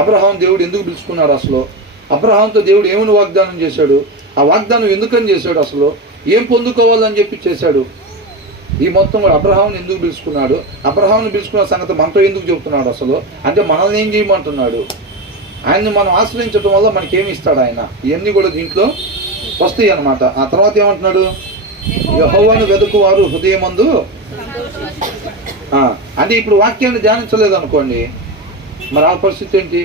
Abraham దేవుడు ఎందుకు పిలుచుకున్నాడు అసలు? అబ్రహాంతో దేవుడు ఏమని వాగ్దానం చేశాడు? ఆ వాగ్దానం ఎందుకని చేశాడు అసలు? ఏం పొందుకోవాలని చెప్పి చేశాడు? ఈ మొత్తం కూడా అబ్రహాంని ఎందుకు పిలుచుకున్నాడు? అబ్రహాంని పిలుచుకున్న సంగతి మనతో ఎందుకు చెబుతున్నాడు అసలు? అంటే మనల్ని ఏం చేయమంటున్నాడు? ఆయన్ని మనం ఆశ్రయించడం వల్ల మనకి ఏమి ఇస్తాడు ఆయన? ఇవన్నీ కూడా దీంట్లో వస్తాయి అనమాట ఆ తర్వాత ఏమంటున్నాడు? యహోవాను వెతుకువారు హృదయమందు? అంటే ఇప్పుడు వాక్యాన్ని ధ్యానించలేదు అనుకోండి మరి ఆ పరిస్థితి ఏంటి?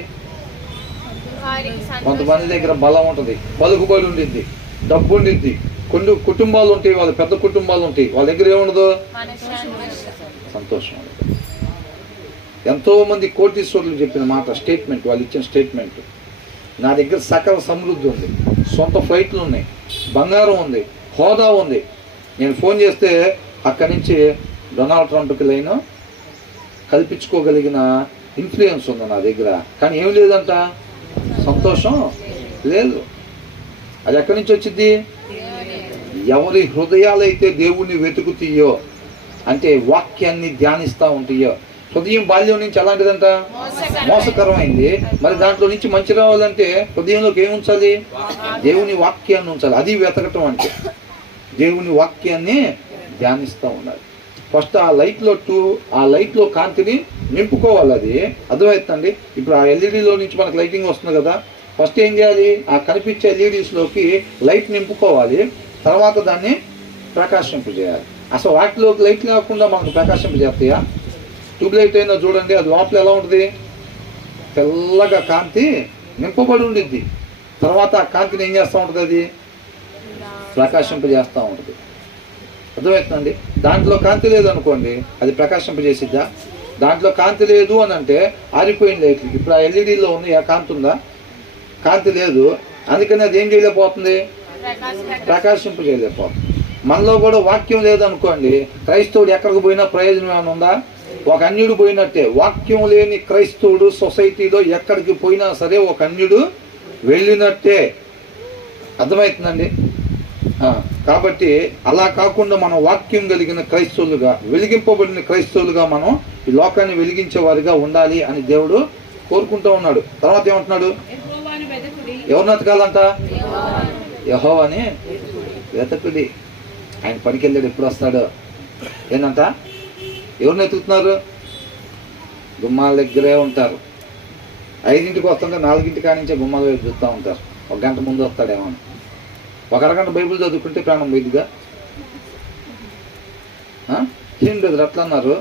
కొంతమంది దగ్గర బలం ఉంటుంది. పలుకుబడి ఉండిద్ది. డబ్బు ఉండిద్ది. కొన్ని కుటుంబాలు ఉంటాయి వాళ్ళ పెద్ద కుటుంబాలు ఉంటాయి. వాళ్ళ దగ్గర ఏముండదు? సంతోషం ఎంతో మంది కోటీశ్వరులు చెప్పిన మాట స్టేట్మెంట్ వాళ్ళు ఇచ్చిన స్టేట్మెంట్. నా దగ్గర సకల సమృద్ధి ఉంది. సొంత ఫ్లైట్లు ఉన్నాయి. బంగారం ఉంది. హోదా ఉంది. నేను ఫోన్ చేస్తే అక్కడి నుంచి డొనాల్డ్ ట్రంప్కి లైన్ కల్పించుకోగలిగిన ఇన్ఫ్లుయెన్స్ ఉంది నా దగ్గర. కానీ ఏం లేదంట? సంతోషం? లేదు. అది ఎక్కడి నుంచి వచ్చింది? ఎవరి హృదయాలైతే దేవుణ్ణి వెతుకుతాయో అంటే వాక్యాన్ని ధ్యానిస్తూ ఉంటాయో హృదయం బాల్యం నుంచి ఎలాంటిదంట? మోసకరమైంది. మరి దాంట్లో నుంచి మంచి రావాలంటే హృదయంలోకి ఉంచాలి? దేవుని వాక్యాన్ని ఉంచాలి. అది వెతకటం అంటే. దేవుని వాక్యాన్ని ధ్యానిస్తూ ఉండాలి. ఫస్ట్ ఆ లైట్లో టూ ఆ లైట్లో కాంతిని నింపుకోవాలి అది. అర్థమవుతుందండి ఇప్పుడు ఆ ఎల్ఈడిలో నుంచి మనకు లైటింగ్ వస్తుంది కదా. ఫస్ట్ ఏం చేయాలి? ఆ కనిపించే ఎల్ఈడీస్లోకి లైట్ నింపుకోవాలి. తర్వాత దాన్ని ప్రకాశింపజేయాలి అసలు వాటిలోకి లైట్ లేకుండా మనకు ప్రకాశింపజేస్తాయా ట్యూబ్ లైట్ అయినా చూడండి అది లోపల ఎలా ఉంటుంది? తెల్లగా కాంతి నింపబడి ఉండిద్ది. తర్వాత ఆ కాంతిని ఏం చేస్తూ ఉంటుంది అది? ప్రకాశింపజేస్తూ ఉంటుంది. అర్థమవుతుందండి? దాంట్లో కాంతి లేదు అనుకోండి అది ప్రకాశింపజేసిద్దా? దాంట్లో కాంతి లేదు అని అంటే ఆరిపోయింది లైట్లు. ఇప్పుడు ఆ ఎల్ఈడీలో ఉంది ఆ కాంతి ఉందా? కాంతి లేదు. అందుకని అది ఏం చేయలేకపోతుంది? ప్రకాశింపజేయలేకపోతుంది. మనలో కూడా వాక్యం లేదనుకోండి క్రైస్తవుడు ఎక్కడికి పోయినా ప్రయోజనం ఏమైనా ఉందా? ఒక అన్యుడు పోయినట్టే. వాక్యం లేని క్రైస్తవుడు సొసైటీలో ఎక్కడికి పోయినా సరే ఒక అన్యుడు వెళ్ళినట్టే. అర్థమవుతుందండి? కాబట్టి అలా కాకుండా మనం వాక్యం కలిగిన క్రైస్తవులుగా వెలిగింపబడిన క్రైస్తవులుగా మనం ఈ లోకాన్ని వెలిగించే వారిగా ఉండాలి అని దేవుడు కోరుకుంటూ ఉన్నాడు. తర్వాత ఏమంటున్నాడు? ఎవరిని వెతకాలంట? యహోవని. వెతకుడి. ఆయన పనికి వెళ్ళాడు ఎప్పుడు వస్తాడు. ఏంటంట ఎవరిని వెతుకుతున్నారు? గుమ్మాల దగ్గరే ఉంటారు. ఐదింటికి వస్తుంటే నాలుగింటి కానించే గుమ్మాల వైపు చూస్తూ ఉంటారు. ఒక గంట ముందు వస్తాడేమో అని. ఒక అరగంట బైబిల్ చదువుకుంటే ప్రాణం పోయిందిగా ఆ? ఏం లేదు అట్లా అన్నారు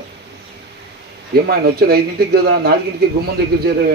ఏమో ఆయన వచ్చేది ఐదింటికి కదా నాలుగింటికి గుమ్మం దగ్గర చేరే